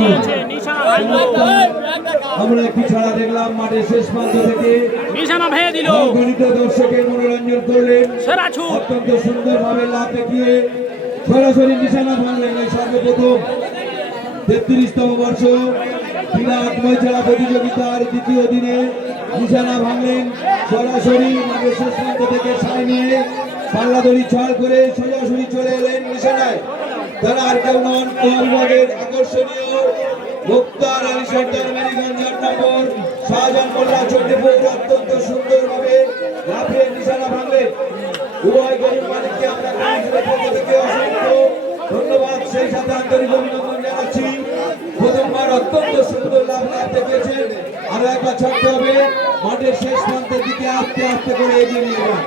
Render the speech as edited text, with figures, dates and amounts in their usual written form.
দিয়েছে নিশানা ভাঙলো। আমরা একটি ছাড়া দেখলাম মাঠের শেষ প্রান্ত থেকে নিশানা ভেঙে দিল। গণিত দর্শকের মনোরঞ্জন করলেন, সেরা ছুট। অত্যন্ত সুন্দরভাবে লাভ দেখিয়ে সরাসরি নিশানা ভাঙলেন। এই সর্বপ্রথম ৩৩তম বর্ষ বিরাটময় ছাড়া প্রতিযোগিতার দ্বিতীয় দিনে নিশানা ভাঙলেন। সরাসরি মাঠের শেষ প্রান্ত থেকে সাই নিয়ে পাল্লাদড়ি ছাড় করে সোজাসুরি চলে এলেন নিশানায়। তারা আর কেউ নন, বিভাগের আকর্ষণীয় মুক্তার আলী সর্দার মেরিগঞ্জ ৮ নম্বর শাহজাহান মোল্লা চণ্ডীপুর অত্যন্ত সুন্দরভাবে লাফিয়ে নিশানা ভাঙলেন। উভয় গরুর মালিককে আমরা পক্ষ থেকে অসংখ্য ধন্যবাদ, সেই সাথে আন্তরিক অভিনন্দন জানাচ্ছি। প্রথমবার অত্যন্ত সুন্দর লাভ দেখিয়েছেন। আরো একবার ছাড়তে হবে, মাঠের শেষ প্রান্তের দিকে আস্তে আস্তে করে এগিয়ে নিয়ে যান।